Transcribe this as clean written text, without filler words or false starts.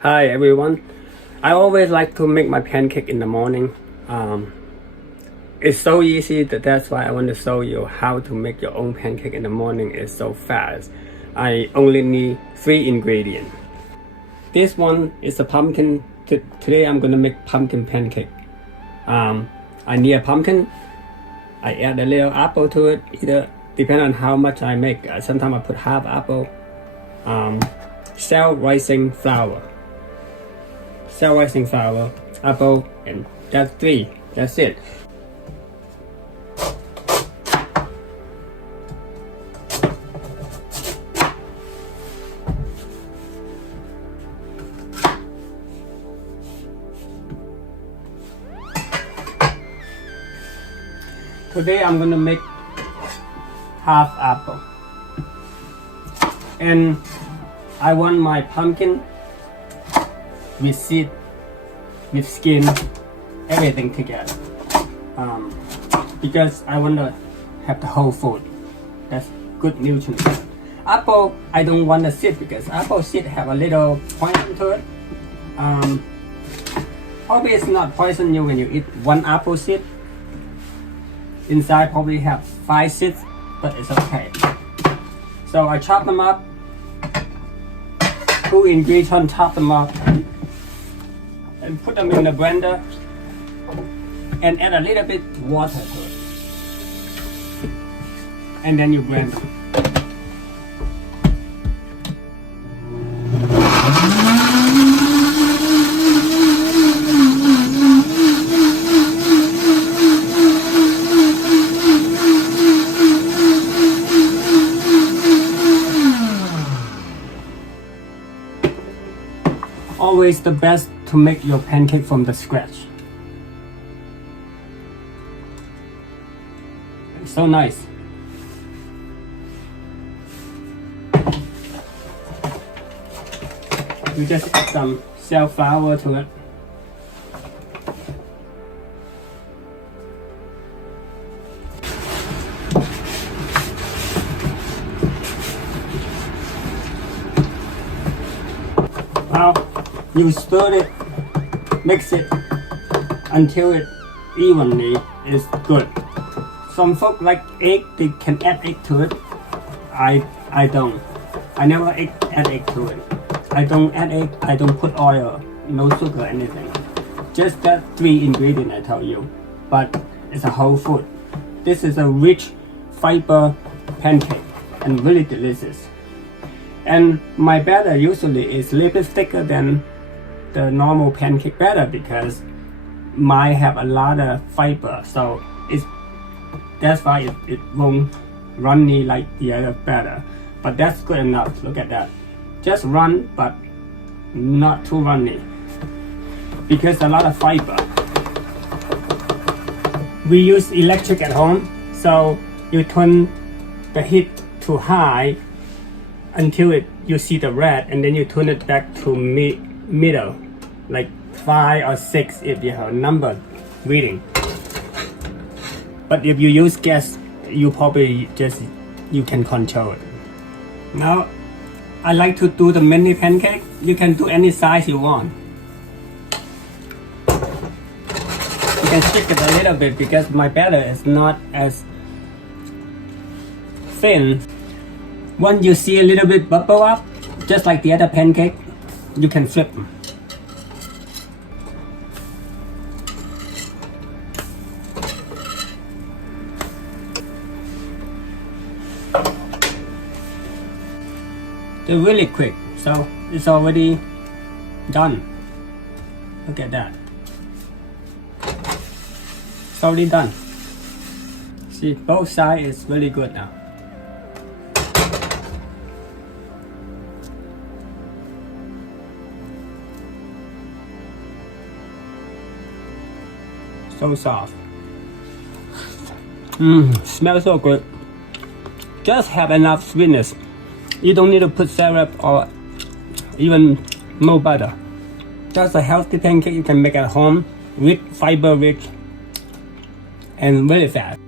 Hi everyone. I always like to make my pancake in the morning. It's so easy that's why I want to show you how to make your own pancake in the morning. It's so fast. I only need 3 ingredients. This one is a pumpkin. Today I'm gonna make pumpkin pancake. I need a pumpkin. I add a little apple to it, either depending on how much I make. Sometimes I put half apple. Self-rising flour, apple, and that's 3. That's it. Today I'm gonna make half apple, and I want my pumpkin with seed, with skin, everything together, because I want to have the whole food. That's good nutrients. Apple, I don't want the seed because apple seed have a little poison to it. Probably it's not poison you when you eat 1 apple seed. Inside probably have 5 seeds, but it's okay. So I chop them up. 2 ingredients, chop them up and put them in the blender and add a little bit water to it, and then you blend them. Always the best to make your pancake from the scratch. It's so nice. You just add some flour to it. Now you stir it, mix it until it evenly is good. Some folk like egg, they can add egg to it. I don't. I never add egg to it. I don't add egg, I don't put oil, no sugar, anything. Just that 3 ingredients I tell you. But it's a whole food. This is a rich fiber pancake and really delicious. And my batter usually is a little bit thicker than the normal pancake batter because mine have a lot of fiber, so that's why it won't runny like the other batter. But that's good enough. Look at that. Just run, but not too runny because a lot of fiber. We use electric at home, so you turn the heat to high until you see the red, and then you turn it back to middle, like 5 or 6 if you have a number reading. But if you use gas, you probably you can control it. Now I like to do the mini pancake. You can do any size you want. You can stick it a little bit because my batter is not as thin. Once you see a little bit bubble up, just like the other pancake, you can flip them. They're really quick, so it's already done. Look at that. It's already done. See, both sides is really good now. So soft. Smells so good. Just have enough sweetness. You don't need to put syrup or even no butter. Just a healthy pancake you can make at home with fiber rich and really fast.